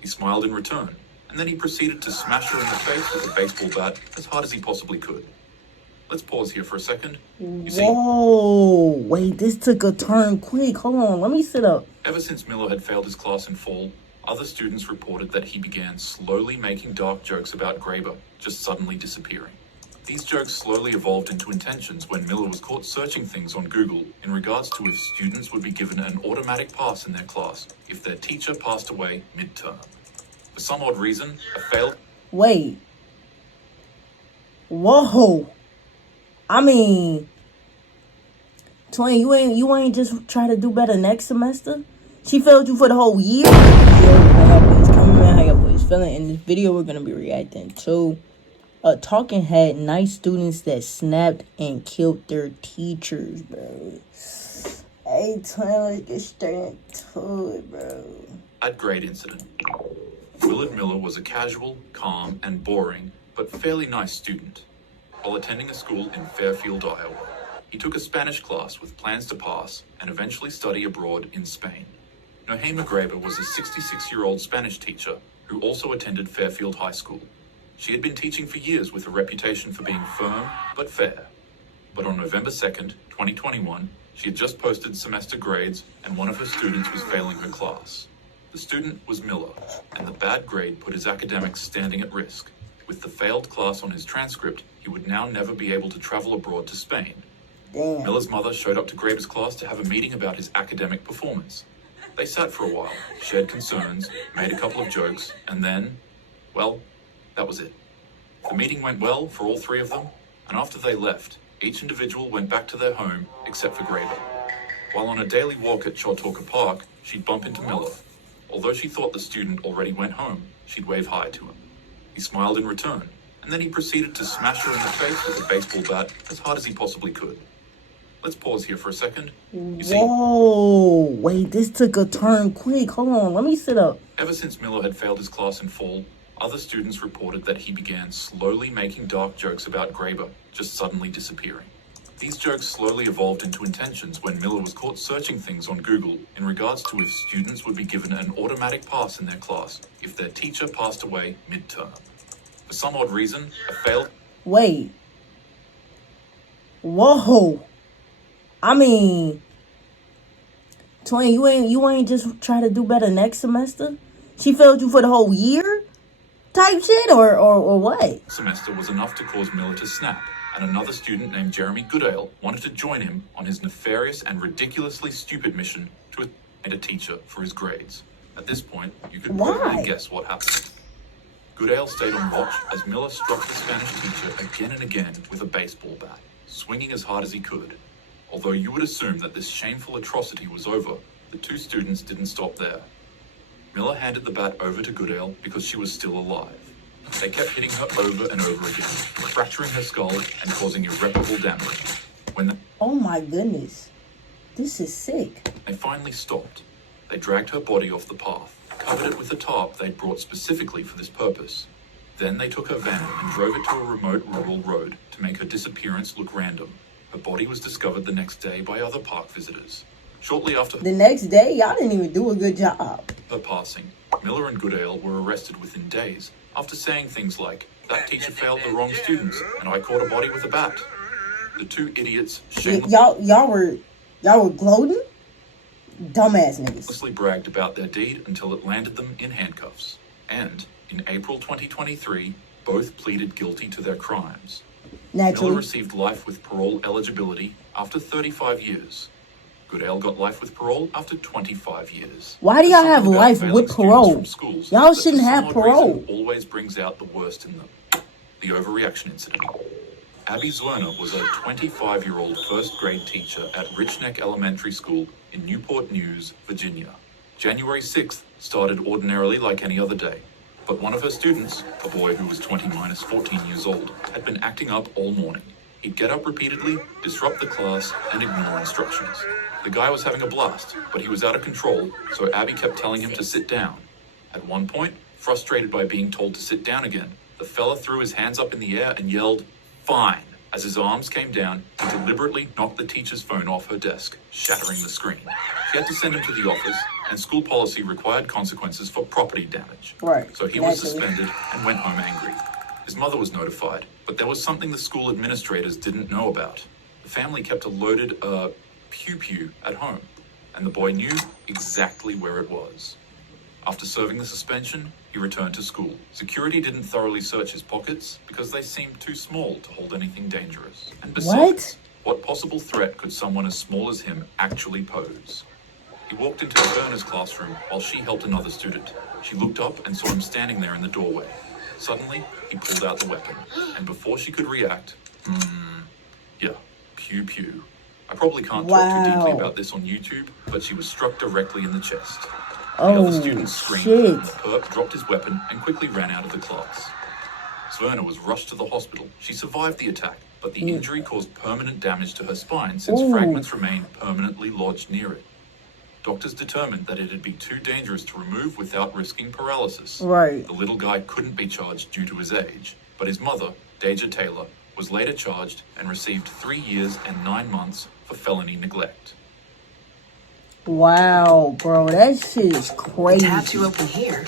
He smiled in return, and then he proceeded to smash her in the face with a baseball bat as hard as he possibly could. Let's pause here for a second. Whoa, wait, this took a turn quick. Hold on, let me sit up. Ever since Miller had failed his class in fall, other students reported that he began slowly making dark jokes about Graeber just suddenly disappearing. These jokes slowly evolved into intentions when Miller was caught searching things on Google in regards to if students would be given an automatic pass in their class if their teacher passed away midterm. For some odd reason, a failed... Wait. Whoa. I mean, Twin, you ain't just try to do better next semester? She failed you for the whole year? Yo, how y'all boys coming, man? How y'all boys feeling? In this video, we're gonna be reacting to a talking head, nice students that snapped and killed their teachers, bro. Hey, Twin, let's get straight into it, bro. That grade incident. Willard Miller was a casual, calm, and boring, but fairly nice student. While attending a school in Fairfield, Iowa, he took a Spanish class with plans to pass and eventually study abroad in Spain. Nohema Graeber was a 66-year-old Spanish teacher who also attended Fairfield High School. She had been teaching for years with a reputation for being firm but fair. But on November 2nd, 2021, she had just posted semester grades and one of her students was failing her class. The student was Miller, and the bad grade put his academics standing at risk. With the failed class on his transcript, he would now never be able to travel abroad to Spain. Damn. Miller's mother showed up to Graeber's class to have a meeting about his academic performance. They sat for a while, shared concerns, made a couple of jokes, and then, well, that was it. The meeting went well for all three of them, and after they left, each individual went back to their home except for Graeber. While on a daily walk at Chautauqua Park, she'd bump into Miller. Although she thought the student already went home, she'd wave hi to him. He smiled in return, and then he proceeded to smash her in the face with a baseball bat as hard as he possibly could. Let's pause here for a second. Whoa, wait, this took a turn quick. Hold on, let me sit up. Ever since Miller had failed his class in fall, other students reported that he began slowly making dark jokes about Graeber just suddenly disappearing. These jokes slowly evolved into intentions when Miller was caught searching things on Google in regards to if students would be given an automatic pass in their class if their teacher passed away midterm. For some odd reason, a failed... Wait. Whoa. I mean, Twin, you ain't just try to do better next semester? She failed you for the whole year? Type shit or what? Semester was enough to cause Miller to snap, and another student named Jeremy Goodale wanted to join him on his nefarious and ridiculously stupid mission to find a teacher for his grades. At this point, you could probably guess what happened. Goodale stayed on watch as Miller struck the Spanish teacher again and again with a baseball bat, swinging as hard as he could. Although you would assume that this shameful atrocity was over, the two students didn't stop there. Miller handed the bat over to Goodale because she was still alive. They kept hitting her over and over again, fracturing her skull and causing irreparable damage. Oh my goodness. This is sick. They finally stopped. They dragged her body off the path, covered it with a tarp they'd brought specifically for this purpose. Then they took her van and drove it to a remote rural road to make her disappearance look random. Her body was discovered the next day by other park visitors. Shortly after the next day, y'all didn't even do a good job. Her passing, Miller and Goodale were arrested within days after saying things like, "That teacher failed the wrong students, and I caught a body with a bat." The two idiots y'all were gloating? Dumbass niggas. Bragged about their deed until it landed them in handcuffs. And in April 2023, both pleaded guilty to their crimes. Naturally. Miller received life with parole eligibility after 35 years. Goodale got life with parole after 25 years. Why do y'all have life with parole? Y'all shouldn't have parole. Always brings out the worst in them. The overreaction incident. Abby Zwerner was a 25-year-old first-grade teacher at Richneck Elementary School in Newport News, Virginia. January 6th started ordinarily like any other day, but one of her students, a boy who was 20 minus 14 years old, had been acting up all morning. He'd get up repeatedly, disrupt the class, and ignore instructions. The guy was having a blast, but he was out of control, so Abby kept telling him to sit down. At one point, frustrated by being told to sit down again, the fella threw his hands up in the air and yelled, "Fine." As his arms came down, he deliberately knocked the teacher's phone off her desk, shattering the screen. She had to send him to the office, and school policy required consequences for property damage. Right. So he was Naturally. suspended and went home angry. His mother was notified, but there was something the school administrators didn't know about. The family kept a loaded, pew-pew at home, and the boy knew exactly where it was. After serving the suspension, he returned to school. Security didn't thoroughly search his pockets because they seemed too small to hold anything dangerous. And besides, what possible threat could someone as small as him actually pose? He walked into Verna's classroom while she helped another student. She looked up and saw him standing there in the doorway. Suddenly, he pulled out the weapon, and before she could react, pew pew. I probably can't talk too deeply about this on YouTube, but she was struck directly in the chest. The other students screamed, and the perp dropped his weapon and quickly ran out of the class. Sverna was rushed to the hospital. She survived the attack, but the injury caused permanent damage to her spine since fragments remained permanently lodged near it. Doctors determined that it'd be too dangerous to remove without risking paralysis. Right. The little guy couldn't be charged due to his age, but his mother, Deja Taylor, was later charged and received 3 years and 9 months for felony neglect. Wow, bro, that shit is crazy. Tap to open here.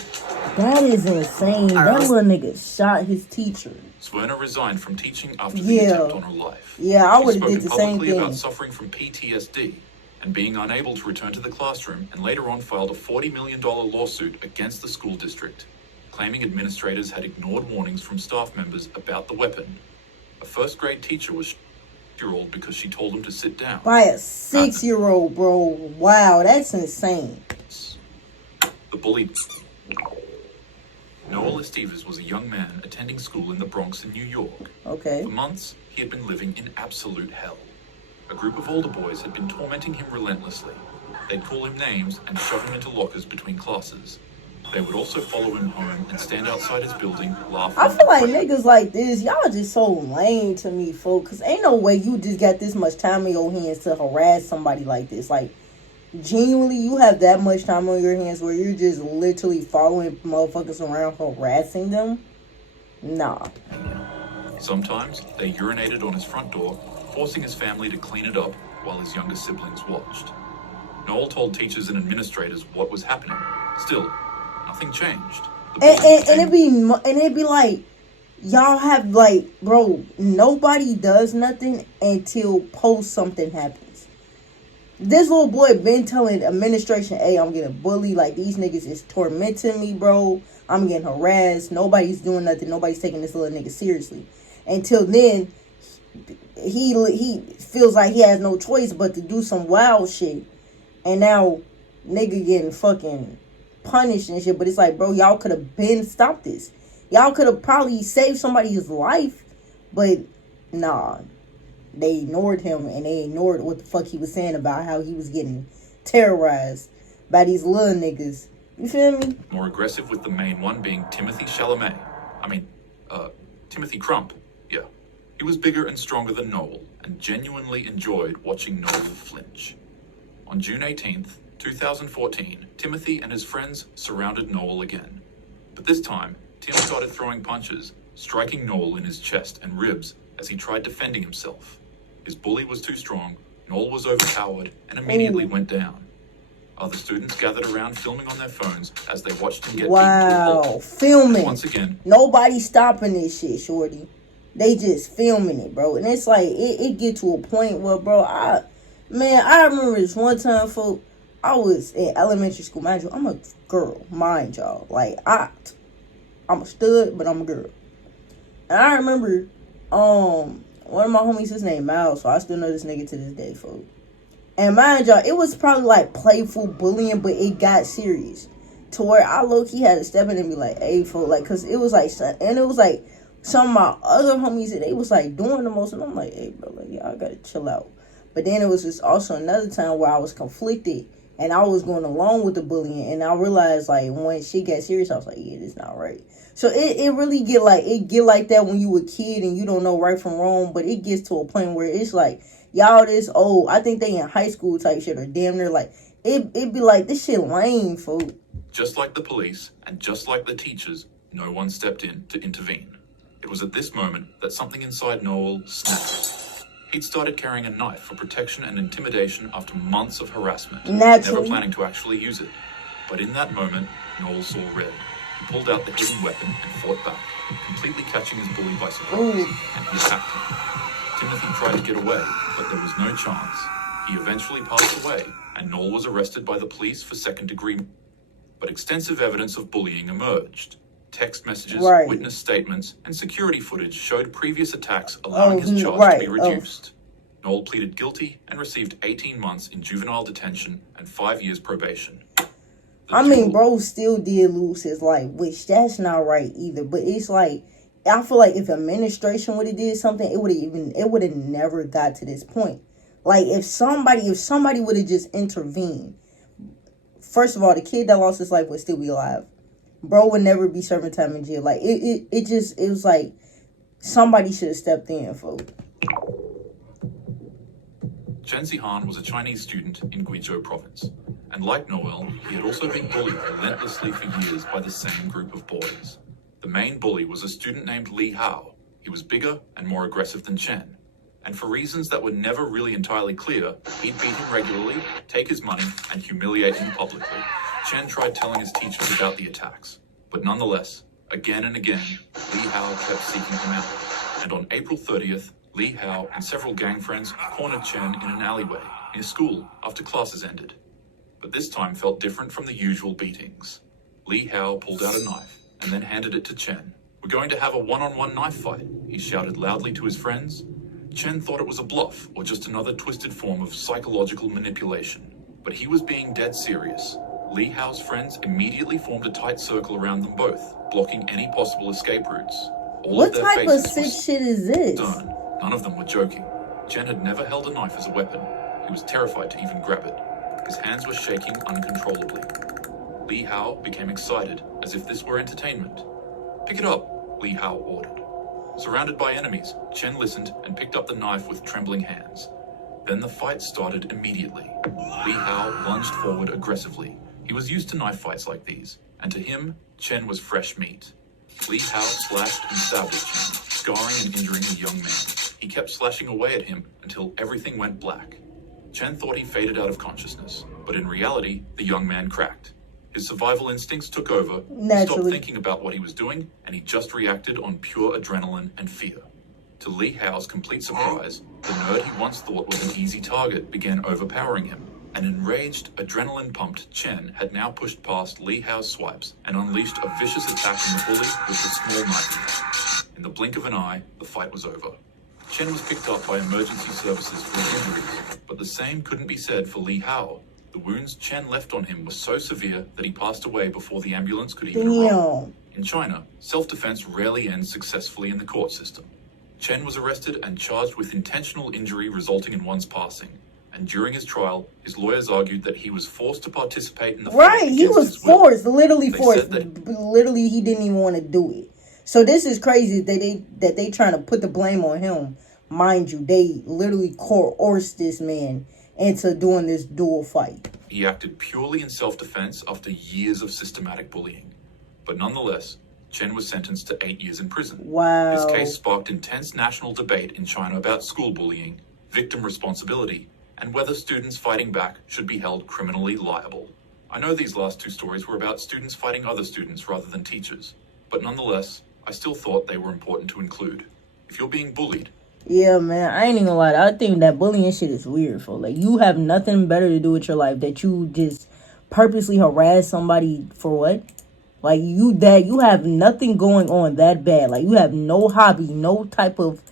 That is insane. That little nigga shot his teacher. Sverna resigned from teaching after the attempt on her life. Yeah, I would have did the same publicly thing. About suffering from PTSD and being unable to return to the classroom, and later on filed a $40 million lawsuit against the school district, claiming administrators had ignored warnings from staff members about the weapon. A first-grade teacher was year-old because she told him to sit down. By a 6-year-old, bro. Wow, that's insane. The bully. Noel Estevez was a young man attending school in the Bronx in New York. Okay. For months, he had been living in absolute hell. A group of older boys had been tormenting him relentlessly. They'd call him names and shove him into lockers between classes. They would also follow him home and stand outside his building, laughing. I feel like niggas like this, y'all just so lame to me, folks. Cause ain't no way you just got this much time in your hands to harass somebody like this. Like, genuinely, you have that much time on your hands where you're just literally following motherfuckers around, harassing them? Nah. Sometimes they urinated on his front door, forcing his family to clean it up while his younger siblings watched. Noel told teachers and administrators what was happening. Still, nothing changed. And it'd be like, y'all have like, bro, nobody does nothing until post something happens. This little boy been telling administration, hey, I'm getting bullied, like these niggas is tormenting me, bro. I'm getting harassed. Nobody's doing nothing. Nobody's taking this little nigga seriously. Until then, he feels like he has no choice but to do some wild shit. And now nigga getting fucking punished and shit. But it's like, bro, y'all could have been stopped this. Y'all could have probably saved somebody's life. But nah, they ignored him, and they ignored what the fuck he was saying about how he was getting terrorized by these little niggas. You feel me? More aggressive, with the main one being Timothy Timothy Crump. Yeah. He was bigger and stronger than Noel, and genuinely enjoyed watching Noel flinch. On June 18th, 2014, Timothy and his friends surrounded Noel again. But this time, Tim started throwing punches, striking Noel in his chest and ribs as he tried defending himself. His bully was too strong, Noel was overpowered, and immediately went down. Other students gathered around filming on their phones as they watched him get beaten to a pulp. Filming. Once again, nobody's stopping this shit, shorty. They just filming it, bro. And it's like, it get to a point where, bro, I remember this one time, folks. I was in elementary school. Mind you, I'm a girl, mind y'all. Like, I'm a stud, but I'm a girl. And I remember, one of my homies, his name Miles, so I still know this nigga to this day, folks. And mind y'all, it was probably like playful bullying, but it got serious. To where I low-key had to step in and be like, hey, folks, like, cause it was like, and it was like, some of my other homies, they was like doing the most, and I'm like, hey, bro, like, y'all gotta chill out. But then it was just also another time where I was conflicted, and I was going along with the bullying, and I realized, like, when shit got serious, I was like, yeah, this not right. So it really get like that when you a kid and you don't know right from wrong, but it gets to a point where it's like, y'all this old, I think they in high school type shit, or damn near, like, it be like, this shit lame, fool. Just like the police, and just like the teachers, no one stepped in to intervene. It was at this moment that something inside Noel snapped. He'd started carrying a knife for protection and intimidation after months of harassment, Naturally. never planning to actually use it. But in that moment, Noel saw red. He pulled out the hidden weapon and fought back, completely catching his bully by surprise, Ooh. and he attacked him. Timothy tried to get away, but there was no chance. He eventually passed away, and Noel was arrested by the police for second-degree. But extensive evidence of bullying emerged. Text messages, Right. witness statements, and security footage showed previous attacks, allowing his charge right. to be reduced. Noel pleaded guilty and received 18 months in juvenile detention and 5 years probation. I mean, bro still did lose his life, which that's not right either. But it's like, I feel like if administration would have did something, it would have never got to this point. Like if somebody would have just intervened. First of all, the kid that lost his life would still be alive. Bro would never be serving time in jail. Like it was like somebody should have stepped in, folks. Chen Zihan was a Chinese student in Guizhou province, and like Noel, he had also been bullied relentlessly for years by the same group of boys. The main bully was a student named Li Hao. He was bigger and more aggressive than Chen, and for reasons that were never really entirely clear, he'd beat him regularly, take his money, and humiliate him publicly. Chen tried telling his teachers about the attacks, but nonetheless, again and again, Li Hao kept seeking him out, and on April 30th, Li Hao and several gang friends cornered Chen in an alleyway near school after classes ended. But this time felt different from the usual beatings. Li Hao pulled out a knife and then handed it to Chen. "We're going to have a one-on-one knife fight," he shouted loudly to his friends. Chen thought it was a bluff or just another twisted form of psychological manipulation. But he was being dead serious. Li Hao's friends immediately formed a tight circle around them both, blocking any possible escape routes. What type of sick shit is this? Stern. None of them were joking. Chen had never held a knife as a weapon. He was terrified to even grab it. His hands were shaking uncontrollably. Li Hao became excited, as if this were entertainment. "Pick it up," Li Hao ordered. Surrounded by enemies, Chen listened and picked up the knife with trembling hands. Then the fight started immediately. Li Hao lunged forward aggressively. He was used to knife fights like these, and to him, Chen was fresh meat. Li Hao slashed and stabbed at Chen, scarring and injuring the young man. He kept slashing away at him until everything went black. Chen thought he faded out of consciousness, but in reality, the young man cracked. His survival instincts took over. He stopped thinking about what he was doing, and he just reacted on pure adrenaline and fear. To Li Hao's complete surprise, the nerd he once thought was an easy target began overpowering him. An enraged, adrenaline-pumped Chen had now pushed past Li Hao's swipes and unleashed a vicious attack on the bully with the small knife he had. In the blink of an eye, the fight was over. Chen was picked up by emergency services for his injuries, but the same couldn't be said for Li Hao. The wounds Chen left on him were so severe that he passed away before the ambulance could even arrive. In China, self-defense rarely ends successfully in the court system. Chen was arrested and charged with intentional injury resulting in one's passing. And during his trial, his lawyers argued that he was forced to participate in the fight. Right, he was forced, literally forced. Literally, he didn't even want to do it. So this is crazy that they trying to put the blame on him. Mind you, they literally coerced this man into doing this duel fight. He acted purely in self-defense after years of systematic bullying. But nonetheless, Chen was sentenced to 8 years in prison. Wow. His case sparked intense national debate in China about school bullying, victim responsibility, and whether students fighting back should be held criminally liable. I know these last two stories were about students fighting other students rather than teachers, but nonetheless, I still thought they were important to include. If you're being bullied, yeah, man, I ain't even gonna lie. I think that bullying shit is weird, for like you have nothing better to do with your life that you just purposely harass somebody for what? Like you have nothing going on that bad. Like you have no hobby, no type of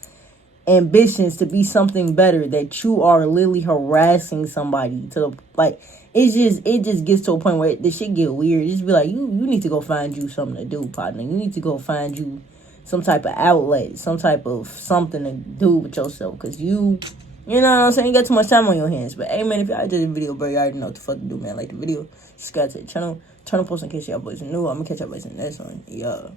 ambitions to be something better, that you are literally harassing somebody to the like. It just gets to a point where the shit get weird. Just be like, you need to go find you something to do, partner. You need to go find you some type of outlet, some type of something to do with yourself. Because you know what I'm saying? You got too much time on your hands. But, hey, man, if y'all did the video, bro, you already know what the fuck to do, man. Like the video, subscribe to the channel, turn on post in case y'all boys are new. I'm going to catch y'all boys in the next one. Yeah.